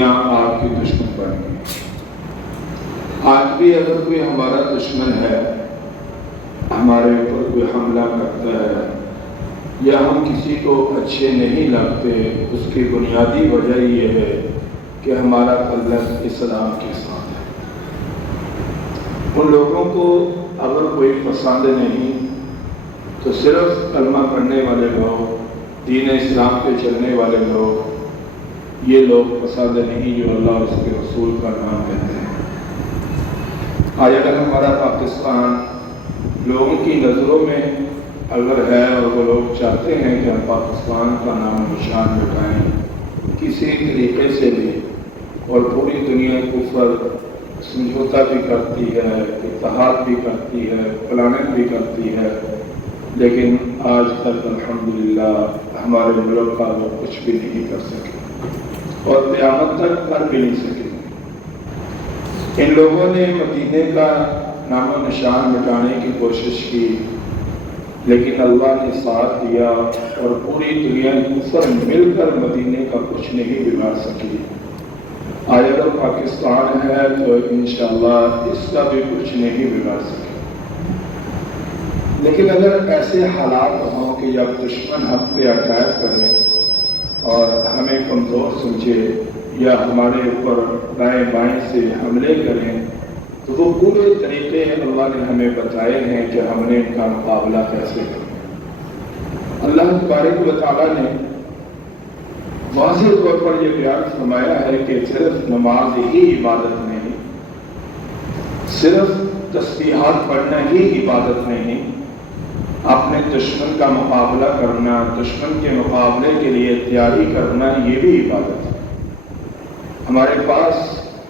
دنیا آپ کی دشمن بن گئی۔ آج بھی اگر کوئی ہمارا دشمن ہے، ہمارے اوپر کوئی حملہ کرتا ہے یا ہم کسی کو اچھے نہیں لگتے، اس کی بنیادی وجہ یہ ہے کہ ہمارا تعلق اسلام کے ساتھ ہے۔ ان لوگوں کو اگر کوئی پسند نہیں تو صرف کلمہ پڑھنے والے لوگ، دین اسلام پہ چلنے والے لوگ، یہ لوگ پسند نہیں جو اللہ اور اس کے رسول کا نام لیتے ہیں۔ آج اگر ہمارا پاکستان لوگوں کی نظروں میں اگر ہے اور وہ لوگ چاہتے ہیں کہ ہم پاکستان کا نام نشان مٹائیں کسی طریقے سے بھی، اور پوری دنیا کفر سمجھوتا بھی کرتی ہے، اتحاد بھی کرتی ہے، پلاننگ بھی کرتی ہے، لیکن آج تک الحمدللہ ہمارے ملک کا وہ کچھ بھی نہیں کر سکے اور قیامت تک کر بھی نہیں سکے۔ ان لوگوں نے مدینے کا نام و نشان مٹانے کی کوشش کی، لیکن اللہ نے ساتھ دیا اور پوری دنیا کفر مل کر مدینے کا کچھ نہیں بگاڑ سکی۔ آج اگر پاکستان ہے تو انشاءاللہ اس کا بھی کچھ نہیں بگاڑ سکے۔ لیکن اگر ایسے حالات ہوں کہ جب دشمن ہم پہ اٹیک کرے اور ہمیں کمزور سمجھے یا ہمارے اوپر دائیں بائیں سے حملے کریں، تو وہ پورے طریقے اللہ نے ہمیں بتائے ہیں کہ ہم نے ان کا مقابلہ کیسے کرنا۔ اللہ تبارک و تعالیٰ نے واضح طور پر یہ بیان فرمایا ہے کہ صرف نماز ہی عبادت نہیں، صرف تسبیحات پڑھنا ہی عبادت نہیں، اپنے دشمن کا مقابلہ کرنا، دشمن کے مقابلے کے لیے تیاری کرنا، یہ بھی عبادت ہے۔ ہمارے پاس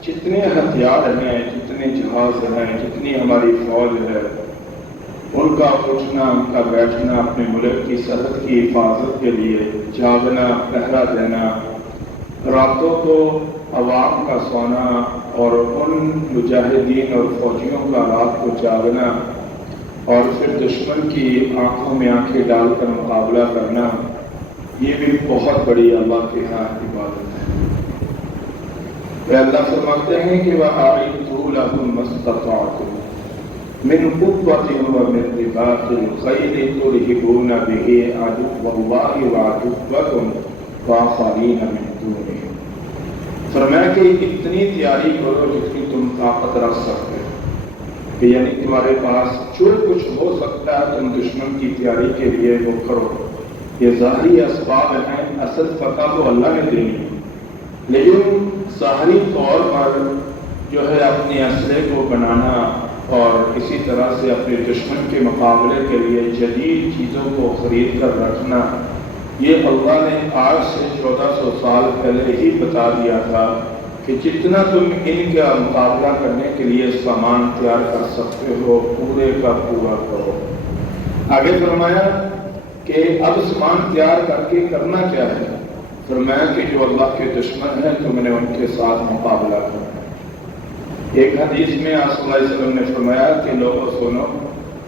جتنے ہتھیار ہیں، جتنے جہاز ہیں، جتنی ہماری فوج ہے، ان کا اٹھنا، ان کا بیٹھنا، اپنے ملک کی سرحد کی حفاظت کے لیے جاگنا، پہرا دینا، راتوں کو عوام کا سونا اور ان مجاہدین اور فوجیوں کا رات کو جاگنا اور پھر دشمن کی آنکھوں میں آنکھیں ڈال کر مقابلہ کرنا، یہ بھی بہت بڑی اللہ کے ہاں عبادت ہے۔ کہ اللہ فرماتے ہیں کہ وَأَعِدُّوا لَهُم مَّا اسْتَطَعْتُم مِّن قُوَّةٍ وَمِن رِّبَاطِ الْخَيْلِ تُرْهِبُونَ بِهِ عَدُوَّ اللَّهِ وَعَدُوَّكُمْ وَآخَرِينَ مِن دُونِهِمْ۔ فرمایا کہ اتنی تیاری کرو جتنی تم طاقت رکھ سکتے ہو، کہ یعنی تمہارے پاس جو کچھ ہو سکتا ہے تم دشمن کی تیاری کے لیے وہ کرو۔ یہ ظاہری اسباب ہیں، اصل فتح تو اللہ نے دینی ہے، لیکن ظاہری طور پر جو ہے اپنے اسلحے کو بنانا اور اسی طرح سے اپنے دشمن کے مقابلے کے لیے جدید چیزوں کو خرید کر رکھنا، یہ اللہ نے آج سے 1400 سال پہلے ہی بتا دیا تھا کہ جتنا تم ان کا مقابلہ کرنے کے لیے سامان تیار کر سکتے ہو پورے کا پورا کرو۔ آگے فرمایا کہ اب سامان تیار کر کے کرنا کیا ہے؟ فرمایا کہ جو اللہ کے دشمن ہیں تم نے ان کے ساتھ مقابلہ کرنا۔ ایک حدیث میں آپ صلی اللہ علیہ وسلم نے فرمایا کہ لوگوں سنو،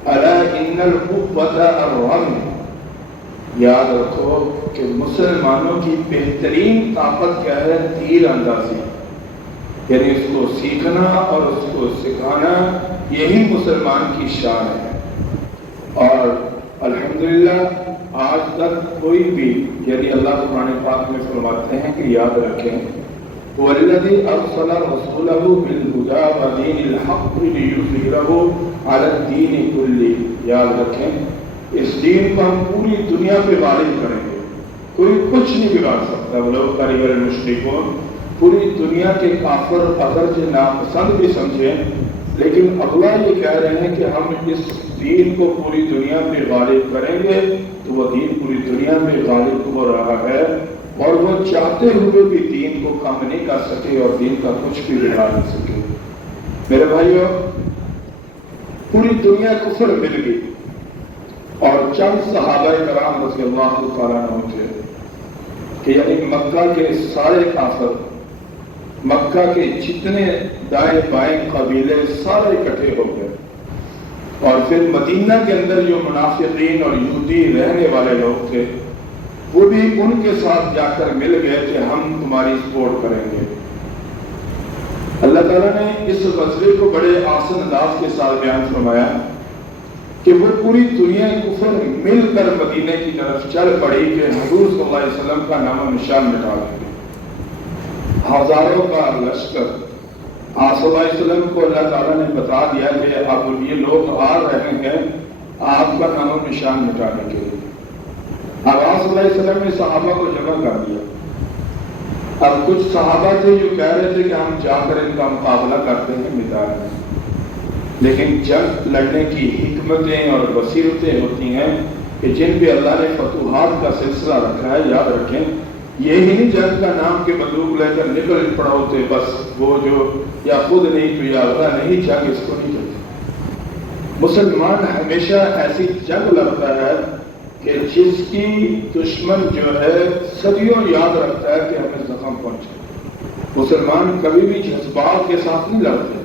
الا ان القوة الرمي، یاد رکھو کہ مسلمانوں کی بہترین طاقت کیا ہے؟ تیر اندازی، یعنی اس کو سیکھنا اور اس کو سکھانا، یہی مسلمان کی شان ہے۔ اور الحمدللہ آج تک کوئی بھی، یعنی اللہ قرآن پاک میں فرماتے ہیں کہ یاد رکھیں وَالَّذِي أَرْسَلَ رَسُولَهُ بِالْهُدَىٰ وَدِينِ الْحَقِّ لِيُظْهِرَهُ عَلَى الدِّينِ كُلِّهِ، یاد رکھیں اس دین کو ہم پوری دنیا پہ غالب کریں گے، کوئی کچھ نہیں بگاڑ سکتا۔ وَلَوْ كَرِهَ الْمُشْرِكُونَ، پوری دنیا کے کافر اگر جو ناپسند بھی سمجھیں، لیکن اللہ یہ کہہ رہے ہیں کہ ہم اس دین کو پوری دنیا میں غالب کریں گے، تو وہ دین پوری دنیا میں غالب ہو رہا ہے اور وہ چاہتے ہوئے بھی دین کو کم نہیں کر سکے اور دین کا کچھ بھی بگاڑ نہیں سکے۔ میرے بھائیوں، پوری دنیا کفر مل گئی اور چند صحابہ کرام رضی اللہ تعالیٰ عنہ تھے کہ یعنی مکہ کے سارے کافر، مکہ کے جتنے دائیں بائیں قبیلے سارے اکٹھے ہو گئے، اور پھر مدینہ کے اندر جو منافقین اور یہودی رہنے والے لوگ تھے وہ بھی ان کے ساتھ جا کر مل گئے کہ ہم تمہاری سپورٹ کریں گے۔ اللہ تعالیٰ نے اس غزوے کو بڑے آسان انداز کے ساتھ بیان فرمایا کہ وہ پوری دنیا کفر مل کر مدینے کی طرف چل پڑی کہ حضور صلی اللہ علیہ وسلم کا نام و نشان مٹا دیں گے۔ ہزاروں کا لشکر آپ صلی اللہ علیہ وسلم کو اللہ تعالیٰ نے بتا دیا کہ اب یہ لوگ آ رہے ہیں آپ کا نام و نشان مٹانے کے لیے۔ اب آپ صلی اللہ علیہ وسلم نے صحابہ کو جمع کر دیا۔ اب کچھ صحابہ تھے جو کہہ رہے تھے کہ ہم جا کر ان کا مقابلہ کرتے ہیں میدان میں، لیکن جنگ لڑنے کی حکمتیں اور بصیرتیں ہوتی ہیں کہ جن پہ اللہ نے فتوحات کا سلسلہ رکھا ہے، یاد رکھیں یہی نہیں جنگ کا نام کے بندوق لے کر نکل پڑا ہوتے بس وہ جو یا خود نہیں تو یا اللہ نہیں، جنگ اس کو نہیں کرتے۔ مسلمان ہمیشہ ایسی جنگ لڑتا ہے کہ جس کی دشمن جو ہے صدیوں یاد رکھتا ہے کہ ہمیں زخم پہنچے۔ مسلمان کبھی بھی جذبات کے ساتھ نہیں لڑتے۔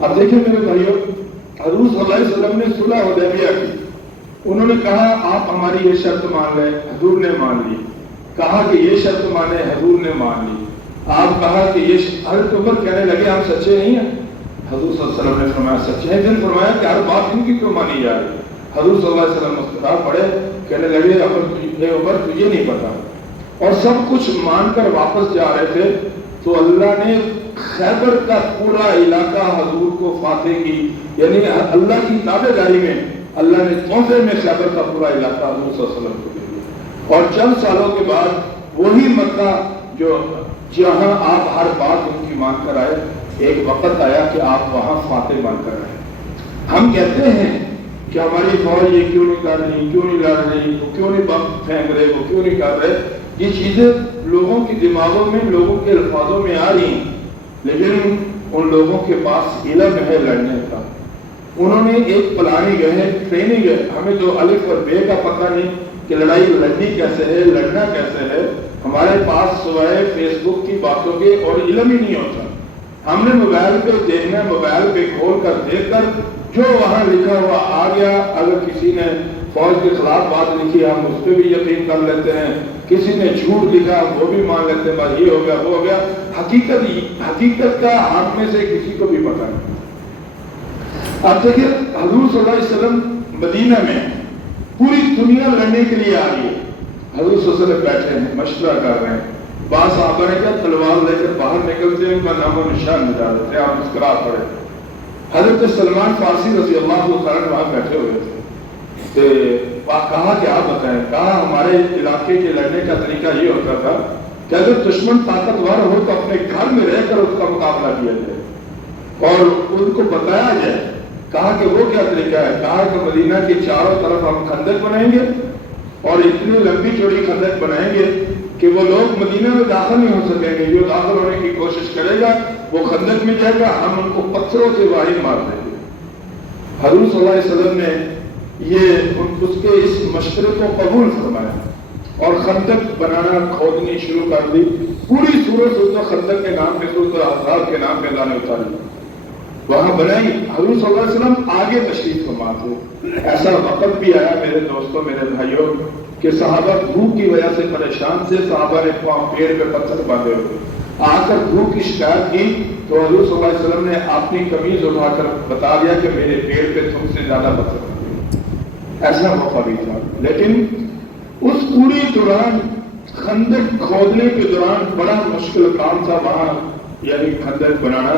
اب دیکھیں میرے بھائیوں، حضور صلی اللہ علیہ وسلم نے صلح حدیبیہ کی، انہوں نے کہا آپ ہماری یہ شرط مان لیں، حضور نے مان لی۔ کہا کہ یہ شرط مانے، حضور نے مان لی۔ آپ کہا کہ یہ حضرت عمر کہنے لگے ہم سچے نہیں ہیں، حضور صلی اللہ علیہ وسلم نے فرمایا سچے ہیں۔ پھر فرمایا کہ ہر بات ان کی کیوں مانی جا رہی؟ حضور صلی اللہ علیہ وسلم مسکرا پڑے، کہنے لگے عمر تجھے نہیں پتا، اور سب کچھ مان کر واپس جا رہے تھے تو اللہ نے خیبر کا پورا علاقہ حضور کو فاتح کی، یعنی اللہ کی تابع داری میں اللہ نے تحفے میں خیبر کا پورا علاقہ حضور صلی اللہ علیہ وسلم کو دے دیا۔ اور چند سالوں کے بعد وہی مکہ جو جہاں آپ ہر بات ان کی مان کر آئے، ایک وقت آیا کہ آپ وہاں فاتح بن کر آئے۔ ہم کہتے ہیں کہ ہماری فوج یہ کیوں نہیں کر رہی، کیوں نہیں لڑ رہی، وہ کیوں نہیں بم پھینک رہے، وہ کیوں نہیں کر رہے، یہ چیزیں لوگوں کی دماغوں میں، لوگوں کے الفاظوں میں آ رہی ہیں، لیکن ان لوگوں کے پاس علم ہے لڑنے کا۔ انہوں نے ایک پلانی گئے، ٹریننگ ہے، ہمیں تو الف اور بے کا پتہ نہیں کہ لڑائی لڑنی کیسے ہے، لڑنا کیسے ہے۔ ہمارے پاس سوائے فیس بک کی باتوں کے اور علم ہی نہیں ہوتا۔ ہم نے موبائل پہ دیکھنا، موبائل پہ کھول کر دیکھ کر جو وہاں لکھا ہوا آ گیا، اگر کسی نے فوج کے خلاف بات لکھی ہم اس پہ بھی یقین کر لیتے ہیں، کسی نے جھوٹ لکھا وہ بھی مان لیتے ہیں، بس یہ ہو گیا وہ ہو گیا۔ حقیقت کا ہم میں سے کسی کو بھی پتہ نہیں۔ اب دیکھیں حضور صلی اللہ علیہ وسلم مدینہ میں پوری دنیا لڑنے کے لیے آ رہی ہے، حضور صلی اللہ علیہ وسلم بیٹھے ہیں مشورہ کر رہے ہیں۔ بعض صحابہ نے کہا تلوار لے کر باہر نکلتے ہیں، ان کا نام و نشان مٹا دیتے ہیں، آپ مسکرا پڑے۔ حضرت سلمان فارسی رضی اللہ عنہ وہاں بیٹھے ہوئے تھے، کہا کہ آپ بتائیں، کہا ہمارے علاقے کے لڑنے کا طریقہ یہ ہوتا تھا کہ اگر دشمن طاقتور ہو تو اپنے گھر میں رہ کر اس کا مقابلہ کیا جائے اور ان کو بتایا جائے۔ کہا کہ وہ کیا طریقہ ہے؟ کہا کہ مدینہ کے چاروں طرف ہم خندق بنائیں گے اور اتنی لمبی چوڑی خندق بنائیں گے کہ وہ لوگ مدینہ میں داخل نہیں ہو سکیں گے، جو داخل ہونے کی کوشش کرے گا وہ خندق میں جائے گا، ہم ان کو پتھروں سے واحد مار دیں گے۔ حضور صلی اللہ علیہ وسلم نے اس کے اس مشورے کو قبول فرمایا اور خندق بنانا کھودنی شروع کر دی۔ پوری سورۃ خندق کے نام پہ، سورۃ احزاب کے نام پہ اللہ نے اتاری، وہاں بنائی۔ حضور صلی اللہ علیہ وسلم آگے تشریف فرما تھے۔ ایسا وقت بھی آیا میرے دوستوں، میرے بھائیوں، کہ صحابہ بھوک کی وجہ سے پریشان تھے، صحابہ نے پیڑ پہ پتھر باندھے ہوئے، آ کر بھوک کی شکایت کی تو حضور صلی اللہ علیہ وسلم نے اپنی قمیض اٹھا کر بتا دیا کہ میرے پیڑ پہ تم سے زیادہ پتھر باندھے۔ ایسا موقع بھی تھا، لیکن اس پوری دوران خندق کھودنے کے دوران بڑا مشکل کام تھا وہاں، یعنی خندق بنانا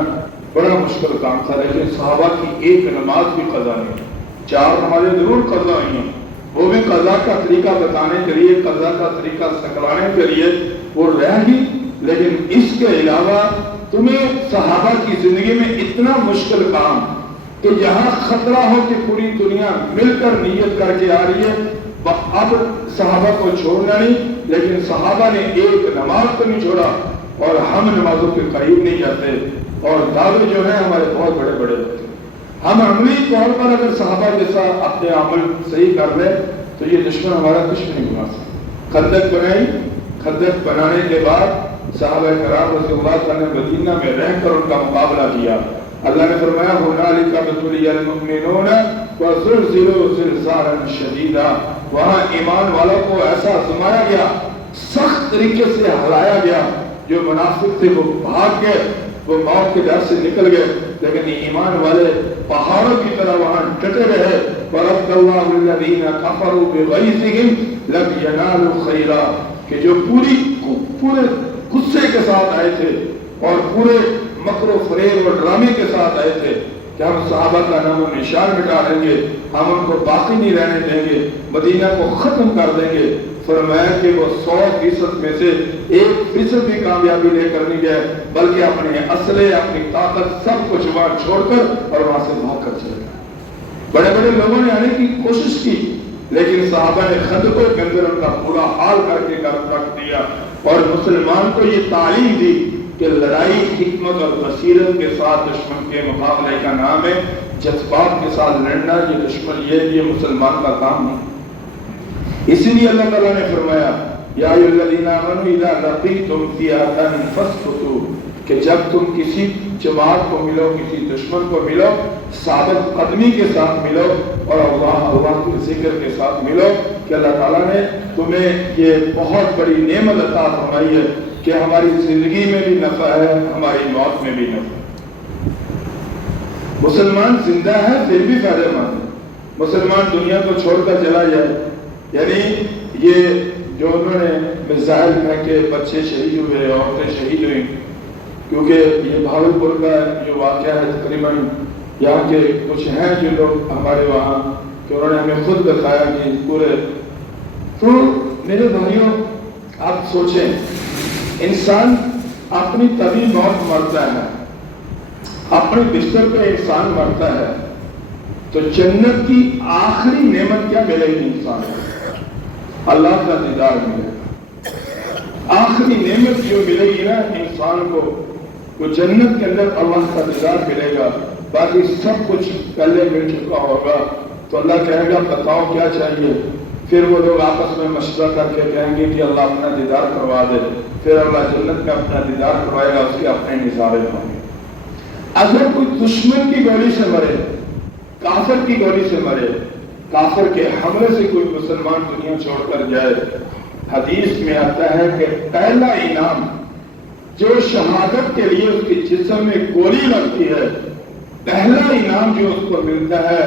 بڑا مشکل کام تھا، لیکن صحابہ کی ایک نماز بھی قضا نہیں، 4 نمازیں ضرور قضا ہوئی ہیں، وہ بھی قضا کا طریقہ بتانے کے لیے، قضا کا طریقہ سکھلانے کے لیے وہ رہ گی۔ لیکن اس کے علاوہ تمہیں صحابہ کی زندگی میں اتنا مشکل کام کہ جہاں خطرہ ہو کہ پوری دنیا مل کر نیت کر کے آ رہی ہے، اب صحابہ کو چھوڑنا نہیں، لیکن صحابہ نے ایک نماز کو نہیں چھوڑا، اور ہم نمازوں کے قریب نہیں جاتے، اور دعوے جو ہیں ہمارے بہت بڑے بڑے ہوتے ہیں۔ ہم عملی طور پر اگر صحابہ جیسا اپنے عمل صحیح کر لیں تو یہ دشمن ہمارا کچھ نہیں بنا سکتا۔ خندق بنائی، خندق بنانے کے بعد صحابہ کرام رضی اللہ عنہ نے مدینہ میں رہ کر ان کا مقابلہ کیا۔ اللہ نے فرمایا هنالک ابتلی المؤمنون وزلزلوا زلزالا شدیدا، وہاں ایمان والوں کو ایسا آزمایا گیا، سخت طریقے سے ہلایا گیا، جو منافق تھے وہ بھاگ گئے، وہ موت کے ڈر سے نکل گئے، لیکن ایمان والے پہاڑوں کی طرح وہاں ڈٹے رہے۔ وَرَدَّ اللَّهُ الَّذِينَ كَفَرُوا بِغَيْظِهِمْ لَمْ يَنَالُوا خَيْرًا، کہ جو پورے غصے کے ساتھ آئے تھے اور پورے مکر و فریب اور ڈرامے کے ساتھ آئے تھے کہ ہم صحابہ کا نام و نشان مٹا دیں گے، ہم ان کو باقی نہیں رہنے دیں گے، مدینہ کو ختم کر دیں گے، فرمایا کہ وہ 100% میں سے 1% بھی کامیابی لے کر نہیں گئے، بلکہ اپنے اسلحے، اپنی طاقت سب کو وہاں چھوڑ کر اور وہاں سے بھاگ کر چلے گئے۔ بڑے بڑے لوگوں نے آنے کی کوشش کی، لیکن صحابہ نے خندقوں کے اندر ان کا پورا حال کر کے رکھ دیا، اور مسلمان کو یہ تعلیم دی کہ لڑائی حکمت اور بصیرت کے ساتھ دشمن کے مقابلے کا نام ہے، جذبات کے ساتھ لڑنا یہ دشمن یہ مسلمان کا کام نہیں۔ اسی لیے اللہ تعالیٰ نے فرمایا یا ایھا الذین آمنوا اذا لقیتم فئۃ فاثبتوا، کہ جب تم کسی جماعت کو ملو، کسی دشمن کو ملو، ثابت قدمی کے ساتھ ملو اور اللہ کے ذکر کے ساتھ ملو، کہ اللہ تعالیٰ نے تمہیں یہ بہت بڑی نعمت عطا فرمائی ہے کہ ہماری زندگی میں بھی نفع ہے، ہماری موت میں بھی نفع ہے۔ مسلمان زندہ ہے پھر بھی فائدہ مند ہے، مسلمان دنیا کو چھوڑ کر چلا جائے، یعنی یہ جو انہوں نے میزائل پھینکے، بچے شہید ہوئے، عورتیں شہید ہوئیں، کیونکہ یہ بھاگلپور کا جو واقعہ ہے، تقریباً یہاں کے کچھ ہیں جو لوگ ہمارے وہاں کہ انہوں نے ہمیں خود بتایا کہ پورے، تو میرے بھائیوں آپ سوچیں، انسان اپنی طبی موت مرتا ہے، اپنے بستر پہ انسان مرتا ہے، تو جنت کی آخری نعمت کیا ملے گی انسان کو؟ اللہ کا دیدار ملے گا۔ آخری نعمت جو ملے گی نا انسان کو، وہ جنت کے اندر اللہ کا دیدار ملے گا، باقی سب کچھ پہلے مل چکا ہوگا۔ تو اللہ کہے گا بتاؤ کیا چاہیے، پھر وہ لوگ آپس میں مشورہ کر کے کہیں گے کہ اللہ اپنا دیدار کروا دے، پھر اللہ جنت میں اپنا دیدار کروائے گا، اس کے اپنے نظارے ہوں گے۔ اگر کوئی دشمن کی گولی سے مرے، کافر کی گولی سے مرے، کافر کے حملے سے کوئی مسلمان دنیا چھوڑ کر جائے، حدیث میں آتا ہے کہ پہلا انعام جو شہادت کے لیے اس کے جسم میں گولی لگتی ہے، پہلا انعام جو اس کو ملتا ہے،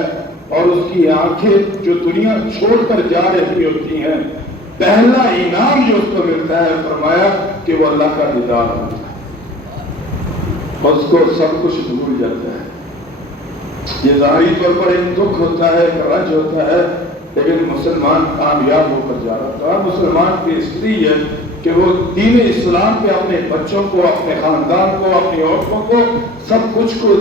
اور اس کی آنکھیں جو دنیا چھوڑ کر جا رہی ہوتی ہیں، پہلا انعام جو اس کو ملتا ہے، فرمایا کہ وہ اللہ کا دیدار ہوتا ہے، اور اس کو سب کچھ بھول جاتا ہے۔ یہ ظاہری طور پر ایک دکھ ہوتا ہے، ایک رنج ہوتا ہے، لیکن مسلمان کامیاب ہو کر جا رہا تھا۔ مسلمان کی استری ہے کہ وہ دین اسلام پہ اپنے بچوں کو، اپنے خاندان کو، اپنی عورتوں کو، سب کچھ کو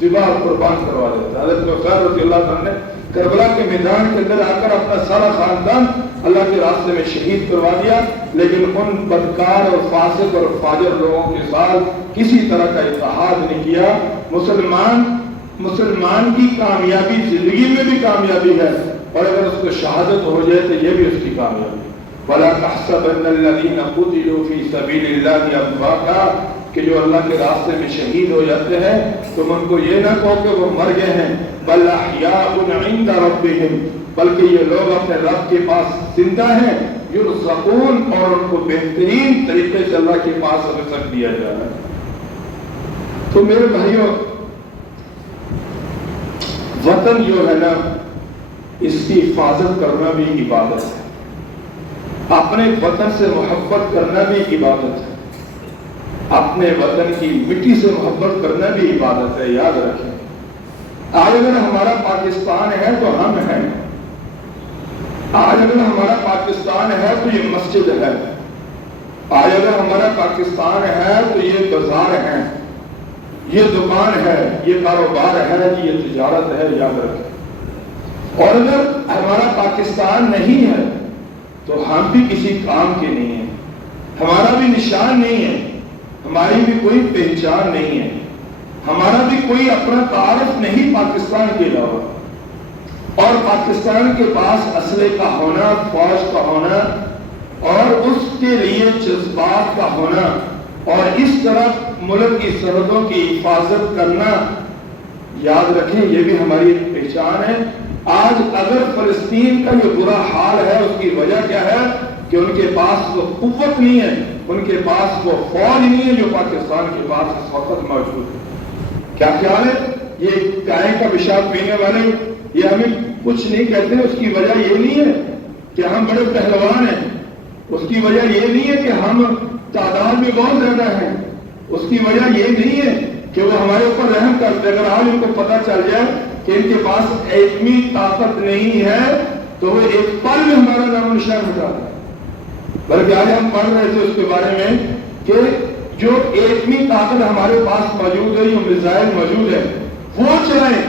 ذبح اور قربان کروا دیتا ہے۔ حضرت عثمان رضی اللہ عنہ نے کربلا کے میدان کے اندر آ کر اپنا سارا خاندان اللہ کے راستے میں شہید کروا دیا، لیکن ان بدکار اور فاسق اور فاجر لوگوں کے ساتھ کسی طرح کا اتحاد نہیں کیا۔ مسلمان کی کامیابی زندگی میں بھی کامیابی ہے، اور اگر اس کو شہادت ہو جائے تو یہ بھی اس کی کامیابی ہے۔ وَلَا تَحْسَبَنَّ الَّذِينَ قُتِلُوا فِي سَبِيلِ اللَّهِ أَمْوَاتًا، کہ جو اللہ کے راستے میں شہید ہو جاتے ہیں تم ان کو یہ نہ کہو کہ وہ مر گئے ہیں، بَلْ أَحْيَاءٌ عِندَ رَبِّهِمْ، بلکہ یہ لوگ اپنے رب کے پاس زندہ ہیں، يُرْزَقُونَ، اور ان کو بہترین طریقے سے اللہ کے پاس رزق دیا جا رہا ہے۔ تو میرے بھائیوں، وطن جو ہے نا، اس کی حفاظت کرنا بھی عبادت ہے، اپنے وطن سے محبت کرنا بھی عبادت ہے، اپنے وطن کی مٹی سے محبت کرنا بھی عبادت ہے، یاد رکھیں۔ آج اگر ہمارا پاکستان ہے تو ہم ہیں، آج اگر ہمارا پاکستان ہے تو یہ مسجد ہے، آج اگر ہمارا پاکستان ہے تو یہ بازار ہے، یہ دکان ہے، یہ کاروبار ہے، یہ تجارت ہے، یاد رکھیں۔ اور اگر ہمارا پاکستان نہیں ہے تو ہم بھی کسی کام کے نہیں ہیں، ہمارا بھی نشان نہیں ہے، ہماری بھی کوئی پہچان نہیں ہے، ہمارا بھی کوئی اپنا تعارف نہیں پاکستان کے علاوہ۔ اور پاکستان کے پاس اسلحے کا ہونا، فوج کا ہونا، اور اس کے لیے جذبات کا ہونا، اور اس طرح ملک کی سرحدوں کی حفاظت کرنا، یاد رکھیں یہ بھی ہماری ایک پہچان ہے۔ آج اگر فلسطین کا یہ برا حال ہے اس کی وجہ کیا ہے کہ ان کے پاس وہ قوت نہیں ہے، ان کے پاس وہ فوج نہیں ہے جو پاکستان کے پاس اس وقت موجود ہے۔ کیا خیال ہے؟ یہ گائے کا پیشاب پینے والے یہ ہمیں کچھ نہیں کہتے، اس کی وجہ یہ نہیں ہے کہ ہم بڑے پہلوان ہیں، اس کی وجہ یہ نہیں ہے کہ ہم تعداد میں بہت زیادہ ہیں، اس کی وجہ یہ نہیں ہے کہ وہ ہمارے اوپر رحم کرتے۔ اگر آج ان کو پتہ چل جائے کہ ان کے پاس ایٹمی طاقت نہیں ہے تو وہ ایک پل میں ہمارا نام و نشان مٹا دیں۔ بلکہ آج ہم پڑھ رہے تھے اس کے بارے میں کہ جو ایٹمی طاقت ہمارے پاس موجود ہے، جو میزائل موجود ہے، وہ چلائیں،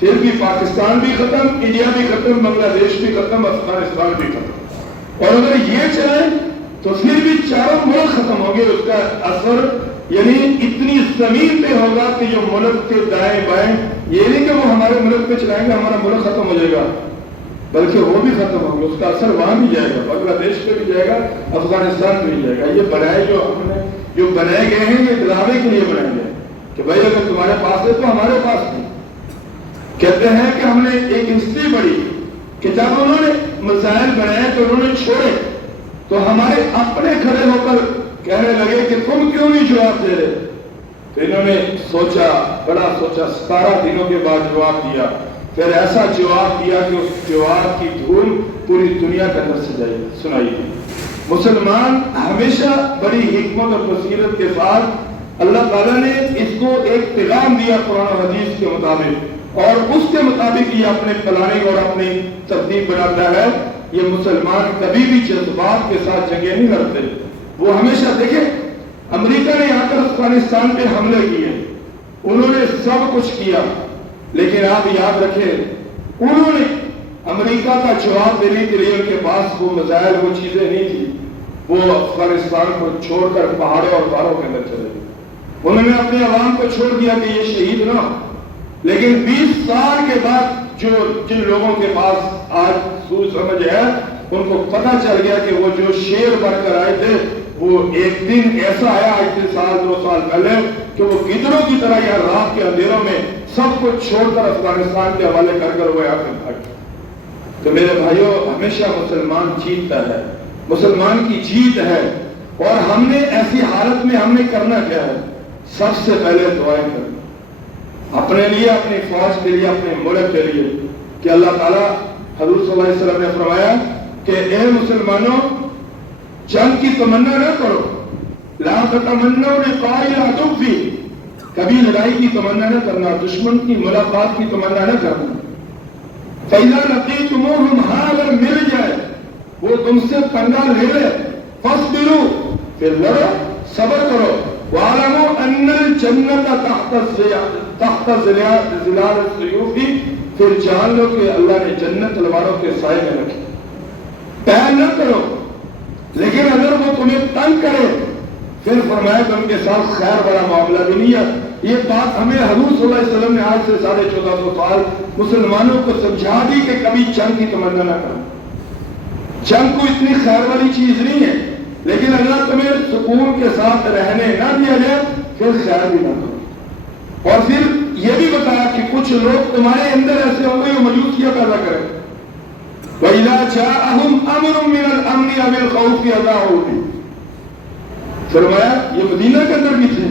پھر بھی پاکستان بھی ختم، انڈیا بھی ختم، بنگلہ دیش بھی ختم، افغانستان بھی ختم۔ اور اگر یہ چلائیں تو پھر بھی چاروں ملک ختم ہوں گے۔ اس کا اثر یعنی اتنی زمین پہ ہوگا کہ جو ملک کے دائیں بائیں، یہ نہیں کہ وہ ہمارے ملک پہ چلائیں گے ہمارا ملک ختم ہو جائے گا، بلکہ وہ بھی ختم ہوں گے، اس کا اثر وہاں بھی جائے گا، بنگلہ دیش پہ بھی جائے گا، افغانستان پہ بھی جائے گا۔ یہ بنائے جو بنائے گئے ہیں یہ دلاوے کے لیے بنائے گئے کہ بھائی اگر تمہارے پاس ہے تو ہمارے پاس بھی۔ کہتے ہیں کہ ہم نے ایک ہسٹری پڑھی کہ جب انہوں نے میزائل بنائے تو انہوں نے چھوڑے تو ہمارے اپنے کھڑے ہو کر کہنے لگے کہ تم کیوں نہیں جواب دے رہے؟ تو انہوں نے سوچا، بڑا سوچا، 17 دنوں کے بعد جواب دیا، پھر ایسا جواب دیا کہ اس جواب کی دھول پوری دنیا کے اندر سے سنائی دی۔ مسلمان ہمیشہ بڑی حکمت اور بصیرت کے ساتھ اللہ تعالیٰ نے اس کو ایک پیغام دیا قرآن و حدیث کے مطابق، اور اس کے مطابق یہ اپنے پلاننگ اور اپنی ترتیب بناتا ہے۔ یہ مسلمان کبھی بھی جذبات کے ساتھ جنگیں نہیں لڑتے، وہ ہمیشہ دیکھیں امریکہ نے آ کر افغانستان پہ حملے کیے، انہوں نے سب کچھ کیا، لیکن آپ یاد رکھیں انہوں نے امریکہ کا جواب دینے کے لیے ان کے پاس وہ میزائل وہ چیزیں نہیں تھی، وہ افغانستان کو چھوڑ کر پہاڑوں اور غاروں کے اندر چلے گئے، انہوں نے اپنے عوام کو چھوڑ دیا کہ یہ شہید نہ ہو۔ لیکن 20 سال کے بعد جن لوگوں کے پاس آج سوچ سمجھ ہے ان کو پتہ چل گیا کہ وہ جو شیر بن کر آئے تھے وہ ایک دن ایسا آیا آج سے 2 سال پہلے کہ وہ گدڑوں کی طرح یا رات کے اندھیروں میں سب کو چھوڑ کر افغانستان کے حوالے کر کر وہ یہاں سے بھاگ گئے۔ تو میرے بھائیوں ہمیشہ مسلمان جیتتا ہے، مسلمان کی جیت ہے، اور ہم نے ایسی حالت میں ہم نے کرنا کیا ہے؟ سب سے پہلے دعائیں کریں اپنے لیے، اپنی فوج کے لیے، اپنے ملک کے لیے، کہ اللہ تعالیٰ حضور صلی اللہ علیہ وسلم نے فرمایا کہ اے مسلمانوں جنگ کی تمنا نہ کرو، لا تتمنوا لقاء العدو، کبھی لڑائی کی تمنا نہ کرنا، دشمن کی ملاقات کی تمنا نہ کرنا۔ فَإِذَا لَقِيتُمُوهُمْ اگر مل جائے وہ تم سے پنگا لے لے، فَاصْبِرُوا پھر لڑو، صبر کرو، وَاعْلَمُوا أَنَّ الْجَنَّةَ تحت ظلال السیوف، پھر جان لو کہ اللہ نے جنت تلواروں کے سائے میں رکھی۔ پیر نہ کرو، لیکن اگر وہ تمہیں تنگ کرے پھر فرمایا کہ ان کے ساتھ خیر بڑا معاملہ بھی نہیں ہے۔ یہ بات ہمیں حضور صلی اللہ علیہ وسلم نے آج سے 1450 سال مسلمانوں کو سمجھا دی کہ کبھی جنگ کی تمنا نہ کرو، جنگ کو اتنی خیر والی چیز نہیں ہے، لیکن اللہ تمہیں سکون کے ساتھ رہنے نہ دیا جائے پھر خیر بھی نہ کرو۔ اور پھر یہ بھی بتایا کہ کچھ لوگ تمہارے اندر ایسے ہوں گے جو مجوسیاں پیدا کریں، وَإِذَا جَاءَهُمْ أَمْرٌ مِّنَ الْأَمْنِ أَوِ الْخَوْفِ أَذَاعُوا بِهِ، فرمایا یہ مدینہ کے اندر بھی تھے،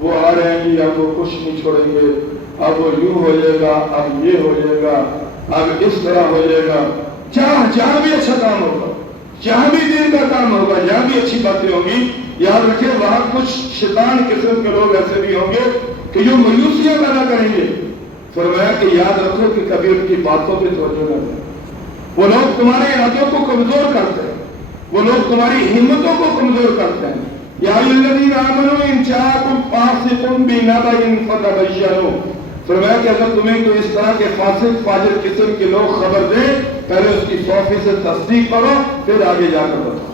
وہ آ رہے ہیں اب وہ کچھ نہیں چھوڑیں گے، اب وہ یوں ہو جائے گا، اب یہ ہو جائے گا، اب اس طرح ہو جائے گا، جہاں بھی اچھا کام ہوگا، جہاں بھی دین کا کام ہوگا، جہاں بھی اچھی باتیں ہوں گی، یاد رکھیں وہاں کچھ شیطان قسم کے لوگ ایسے بھی ہوں گے کہ جو مایوسیاں پیدا کریں گے۔ فرمایا کہ یاد رکھو کہ کبھی ان کی باتوں پہ توجہ نہ دیں، وہ لوگ تمہارے ارادوں کو کمزور کرتے ہیں، وہ لوگ تمہاری ہمتوں کو کمزور کرتے ہیں۔ یا ایھا الذین آمنوا ان جاءکم فاسق بنبأ فتبینوا، فرمایا کہ اگر تمہیں کوئی اس طرح کے فاسق فاجر قسم کے لوگ خبر دیں پہلے اس کی 100% تصدیق کرو پھر آگے جا کر بتاؤ۔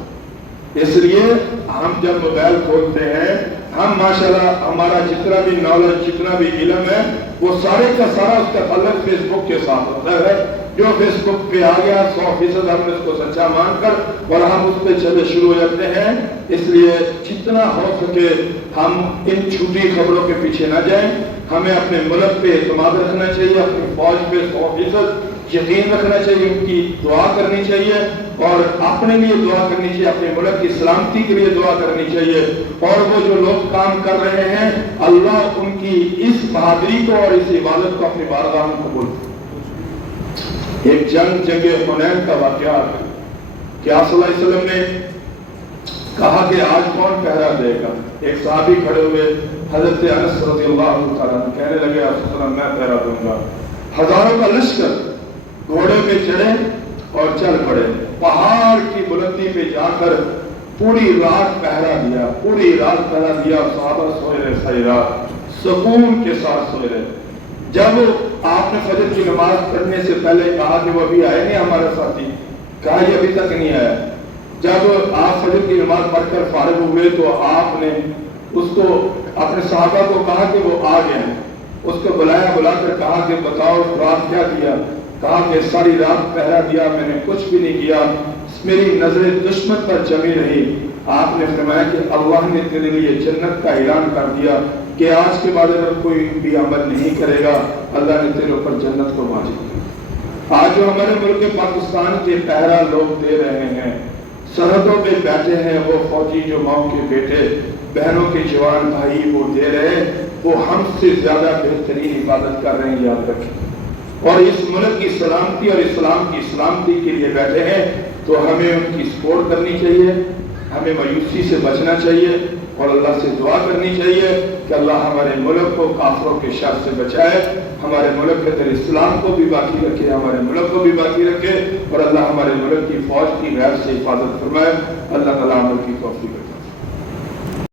اس لیے ہم جب موبائل کھولتے ہیں ہم ماشاءاللہ ہمارا جتنا بھی نالج جتنا بھی علم ہے وہ سارے کا سارا اس کا تعلق فیس بک کے ساتھ ہوتا ہے۔ جو فیس بک پہ آ گیا 100% ہم نے اس کو سچا مان کر اور ہم اس پہ چلے شروع ہو جاتے ہیں۔ اس لیے جتنا ہو سکے ہم ان جھوٹی خبروں کے پیچھے نہ جائیں، ہمیں اپنے ملک پہ اعتماد رکھنا چاہیے، اپنی فوج پہ 100% یقین رکھنا چاہیے، ان کی دعا کرنی چاہیے اور اپنے لیے دعا کرنی چاہیے، اپنے ملک کی سلامتی کے لیے دعا کرنی چاہیے۔ اور وہ جو لوگ کام کر رہے ہیں اللہ ان کی اس بہادری کو اور اس عبادت کو اپنی بارگاہ میں قبول کرے۔ ایک جنگ حنین کا واقعہ ہے کہ آپ صلی اللہ علیہ وسلم نے کہا کہ آج کون پہرا دے گا؟ ایک صحابی کھڑے ہوئے حضرت انس رضی اللہ تعالیٰ کہنے لگے آپ صلی اللہ علیہ وسلم میں پہرا دوں گا۔ ہزاروں کا لشکر گھوڑے پہ چڑھے اور چل پڑے، پہاڑ کی بلندی پہ جا کر پوری رات پہرا دیا، پوری رات پہرا دیا، صحابہ سوئے رہے ساری رات سکون کے ساتھ سوئے رہے۔ جب آپ نے فجر کی نماز پڑھنے سے پہلے کہا کہ وہ ابھی آئے نہیں ہمارا ساتھی، کہا یہ ابھی تک نہیں آیا۔ جب آپ فجر کی نماز پڑھ کر فارغ ہوئے تو آپ نے اس کو اپنے صحابہ کو کہا کہ وہ آ گئے ہیں، اس کو بلایا، بلا کر کہا کہ بتاؤ رات کیا کیا؟ کہا کہ ساری رات پہرا دیا، میں نے کچھ بھی نہیں کیا، میری نظر دشمن پر جمی رہی۔ آپ نے فرمایا کہ اللہ نے تیرے لیے جنت کا اعلان کر دیا کہ آج کے بعد اگر کوئی بھی عمل نہیں کرے گا اللہ نے تیرے اوپر جنت کو واجب کیا۔ آج جو ہمارے ملک پاکستان کے پہرا لوگ دے رہے ہیں، سرحدوں پہ بیٹھے ہیں، وہ فوجی جو ماؤں کے بیٹے بہنوں کے جوان بھائی وہ دے رہے ہیں، وہ ہم سے زیادہ بہترین عبادت کر رہے ہیں، یاد رکھیں۔ اور اس ملک کی سلامتی اور اسلام کی سلامتی کے لیے بیٹھے ہیں تو ہمیں ان کی سپورٹ کرنی چاہیے، ہمیں مایوسی سے بچنا چاہیے اور اللہ سے دعا کرنی چاہیے کہ اللہ ہمارے ملک کو کافروں کے شر سے بچائے، ہمارے ملک کے اندر اسلام کو بھی باقی رکھے، ہمارے ملک کو بھی باقی رکھے اور اللہ ہمارے ملک کی فوج کی غیر سے حفاظت فرمائے۔ اللہ تعالیٰ عمل کی توفیق